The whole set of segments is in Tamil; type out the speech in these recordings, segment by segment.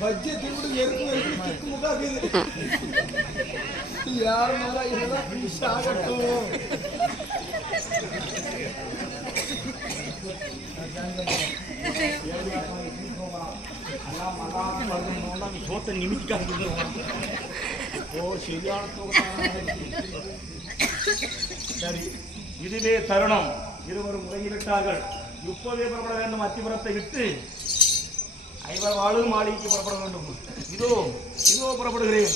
பட்ஜெட் முகாக்குது யார் ஆகட்டும். சோத்தை நிமித்திக்காக சரியான சரி, இதுவே தருணம். இருவரும் முறையிட்டார்கள். இப்போதே புறப்பட வேண்டும். அத்திபுரத்தை விட்டு ஐவர் வாழும் மாளிகைக்கு புறப்பட வேண்டும். இதோ இதோ புறப்படுகிறேன்.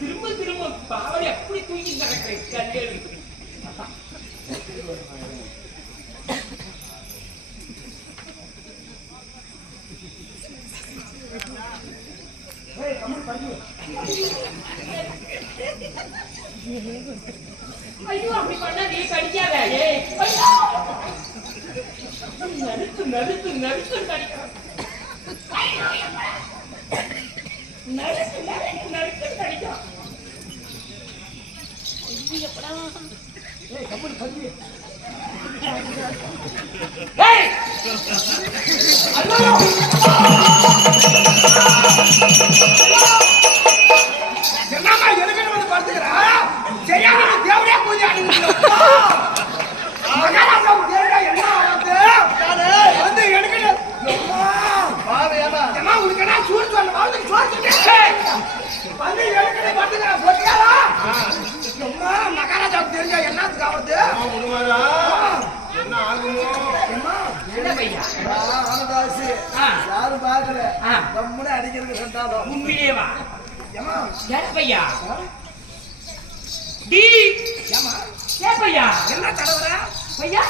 திரும்ப திரும்ப பாவடி அப்படி தூக்கி நடக்கிறேன். ஐயோ அப்படி பண்ணா நீ கடிக்காத. நறுக்கு நறுக்கு நறுக்கு கடிக்கிறான். நறுக்கு நறுக்கு நறுக்கு கடிக்கிறான். எப்படா என்னமா எனக்கு வந்து பார்த்துக்கிறா சரியான தேவரே பூஜை அனுப்பிடுறா. மகாராஜாவுக்கு தேவரே என்ன ஆகுது வந்து எனக்கு அம்மா உனக்கு என்ன சூடு சொல்ல வந்து வந்து எனக்கு பார்த்துக்கிறா போட்டியாரா. அம்மா மகாராஜாவுக்கு தெரிஞ்சா என்னத்துக்கு ஆகுது என்ன ஆகுமோ. என்ன பையா ஆனதாசி யாரும் பாக்கல நம்மளே அடிக்கிறது சொன்னாலும் உண்மையிலேவா ஏமா பையா டி ஏமா ஏ பையா என்ன தடவற பையா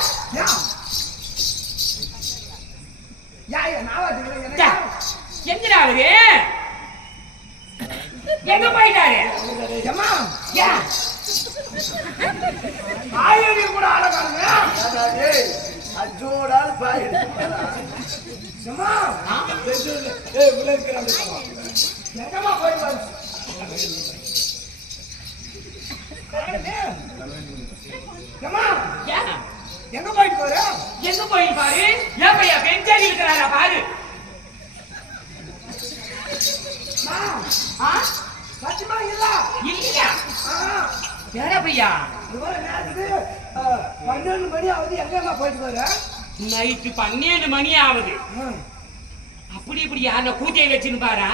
யா நாவாட்டுல என்ன எங்கடா அவரு எங்க போயிட்டாரு ஏமா யா ஆயடி கூட ஆளகாங்க டேய் அஜோடால் பாய் ஏமா ஏய் உள்ள இருக்கறாங்க எங்கமா போய் பாரு ஏமா யா எங்க போயிட்டு போற எங்க போய் பாரு ஏ பையா பெஞ்சாடி இருக்கறாரா பாரு. சத்தியமா இல்ல இல்லையா வேற பையா இவ்வளவு நேரத்துக்கு 12 மணி ஆகுது எங்கம்மா போயிட்டு போற நைட்டு 12 மணி ஆகுது. அப்படி இப்படி யார கூட்டியை வச்சுன்னு பாரு.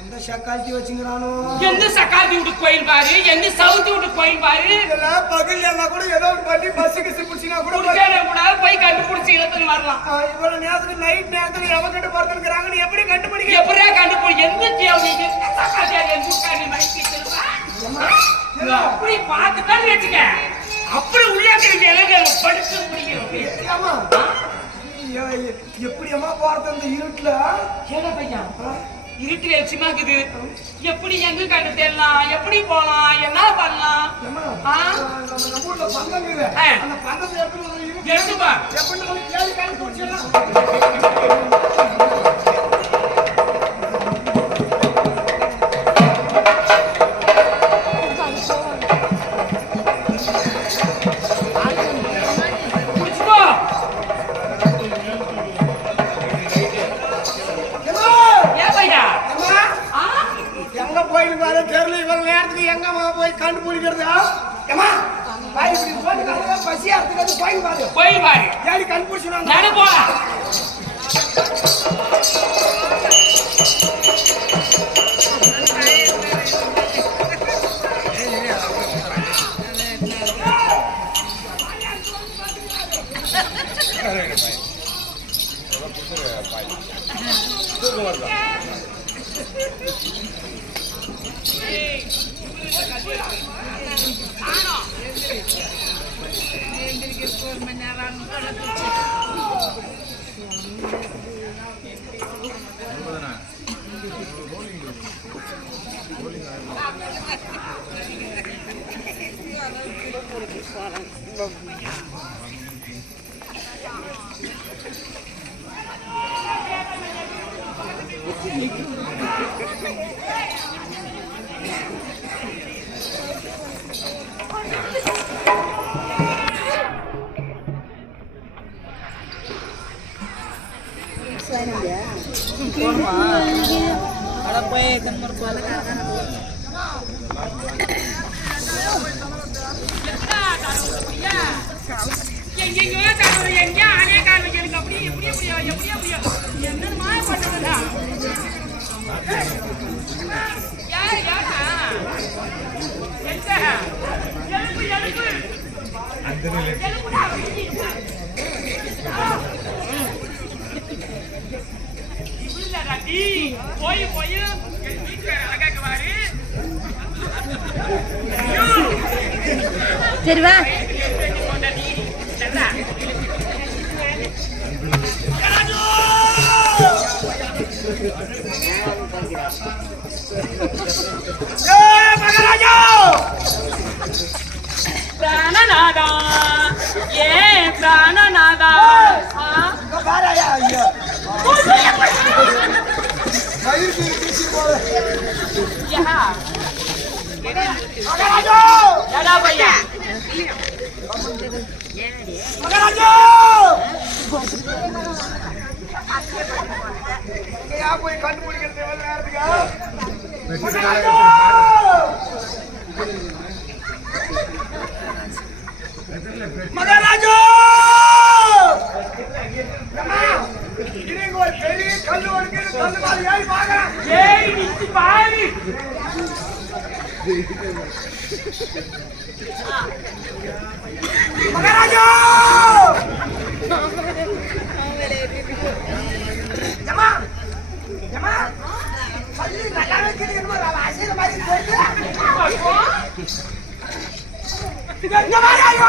எந்த சக்காத்தி வச்சுங்கறானோ எந்த சக்காத்தி விட்டு கோயில் பாரு எந்த சவுத்தி விட்டு கோயில் பாரு. இதெல்லாம் பகல் எல்லாம் கூட ஏதோ ஒரு பண்ணி பஸ்ஸுக்கு சிப்பிச்சினா கூட கூட போய் கண்டுபிடிச்சு இழுத்துன்னு வரலாம். இவ்வளவு நேரத்துக்கு நைட் நேரத்துக்கு எவன் கண்டு பார்த்துக்கிறாங்க நீ எப்படி கண்டுபிடிக்க எப்படியா கண்டுபிடி எந்த தேவை எந்த சக்காத்தியா எந்த உட்காந்து மைக்கி அப்படி பார்த்துதான் வச்சுக்க. அப்படி உள்ளாக்கிற இலைகளை படிச்சு முடிக்கிறோம். எப்படி அம்மா பார்த்த அந்த இருட்டுல கேட பையா இருட்டு வெளிச்சமாக்குது. எப்படி எங்க கண்டு தெரியலாம் எப்படி போலாம் என்ன பண்ணலாம். நம்ம ஊர்ல பந்தங்குது அந்த பந்தத்தை எடுத்துப்பா எப்படி கேள்வி கண்டுபிடிச்சிடலாம். எங்கம்மா போய் கண்டுபிடிக்கிறது? ஏமா பாய் இப்படி போட்டுக்காத, பசியா இருக்குது, போய் பாரு. போய் பாரு. ஏறி கண்டுபிடிச்சுனா நானே போலாம். சரி வா. பிராணநாதா, ஏ பிராணநாதா, பாராயா ஐயா போய் கண்டுபிடிக்கிறது மகாராஜா ஒரு பெரிய கல்லு ஒடுக்கிற கல்லு மாதிரி ஏறி பாக்கலாம். ஏய் நிச்சு பாரு. மகாராஜா ஜமா ஜமா பள்ளி நல்லா வைக்கிறீங்க ஆசீர்வாத மாதிரி போயிட்டு எங்க மாறாயோ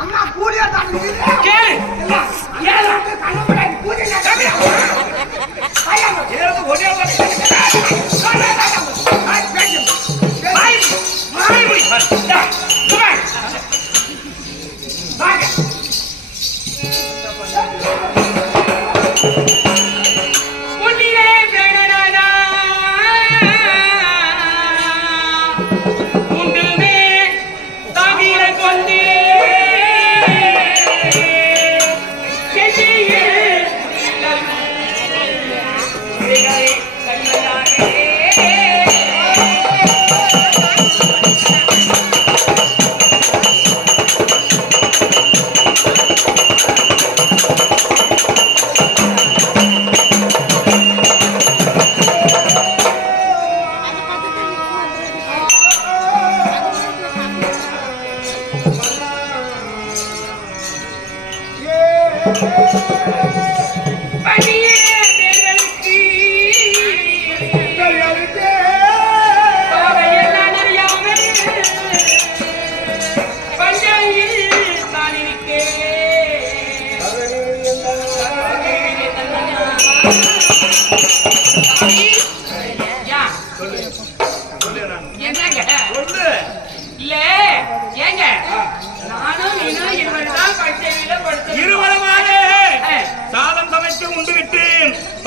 அம்மா கூலியா தான்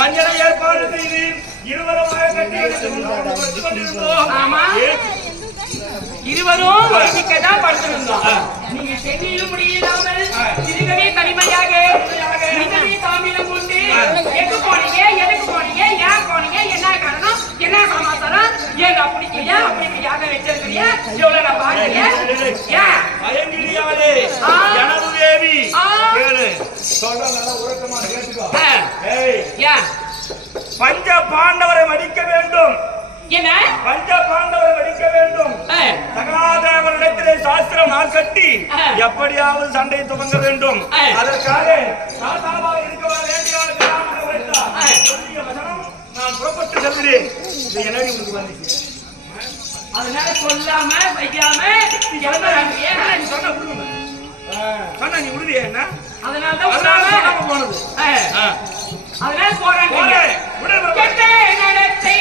மஞ்சளை ஏற்பாடு செய்து இருவருமாக கட்டி எடுத்து கொண்டிருந்தோம். ஆமா. இருவரும் வைதிக்கதான் படுத்திருந்தோம். நீங்க சென்னையிலும் முடியில்லாமல் திருகவே தனிமையாக திருகவே தாமிலம் கொண்டு எங்க போனீங்க, எதுக்கு போனீங்க, ஏன் போனீங்க, என்ன காரணம், என்ன சமாச்சாரம், ஏன் அப்படிக்கிறியா அப்படிக்கிறியாக வச்சிருக்கிறியா, எவ்வளவு நான் பாக்குறேன். ஏன் பயங்கிலியாலே எனது தேவி கேளு சொல்ற நல்லா உறக்கமா கேட்டுக்கோ. ஏன் பஞ்ச பாண்டவரை மடிக்க வேண்டும். என்ன பஞ்ச பாண்டவரை மடிக்க வேண்டும். சகாதேவனிடத்திலே சாஸ்திரம் நான் கட்டி எப்படியாவது சண்டை துவங்க வேண்டும். அதற்காக இருக்க வேண்டிய நான் புறப்பட்டு செல்கிறேன். இது என்னடி உங்களுக்கு வந்துச்சு? அதனால சொல்லாம வைக்காம சொன்ன விடுங்க. சொன்ன நீ விடுவியா என்ன? அதனாலதான் போனது. அதனால போறேன். கெட்ட நடத்தை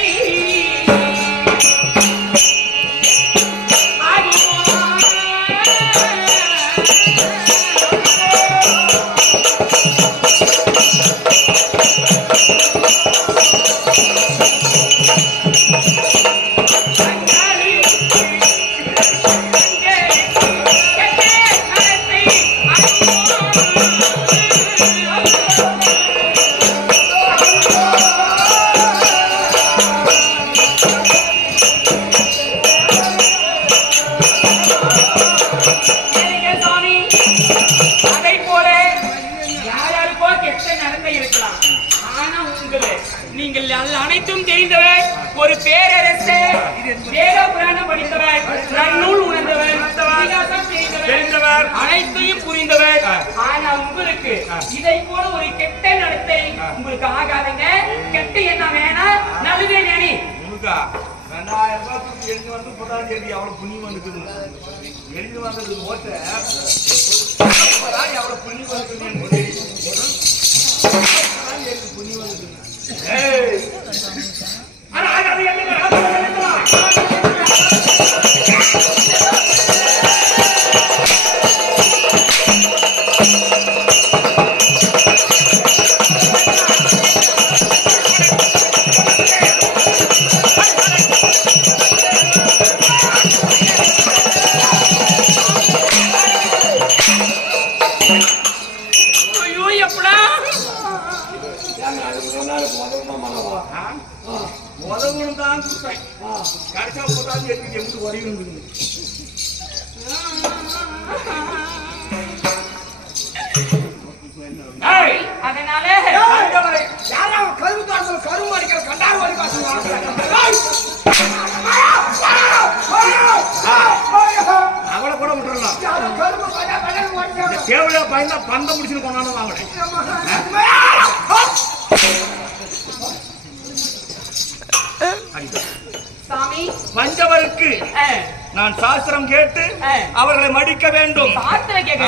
அனைத்தும் தெரிந்தவர், ஒரு பேரரசு, வேத புராணம் படித்தவர், நன்னூல் உணர்ந்தவர், இதிகாசம் தெரிந்தவர், அனைத்தையும் புரிந்தவர். ஆனா உங்களுக்கு இதை போல ஒரு கெட்ட நடத்தை உங்களுக்கு ஆகாதுங்க. கெட்ட என்ன வேணா நல்லதே நினை. 2000 ரூபாய் எழுந்து வந்து போட்டாலும் எழுதி அவ்வளவு புண்ணியம் வந்துக்குது. எழுந்து வந்தது ஓட்ட எவ்வளவு புண்ணியம் வந்துக்குது. புண்ணியம் வந்துக்குது. உதவும் தான் கொடுத்தேன். கடைசியா போட்டாலும் எதுக்கு எங்க வரையும் அதனால கரும்பு அடிக்கிற கண்டாரு அவளை கூட விட்டுறலாம். தேவையா பயந்தா பந்தம் முடிச்சுன்னு கொண்டாந்து வாங்கினேன். சாமி பஞ்சவருக்கு நான் சாஸ்திரம் கேட்டு அவர்களை மடிக்க வேண்டும். சாஸ்திரம் கேட்க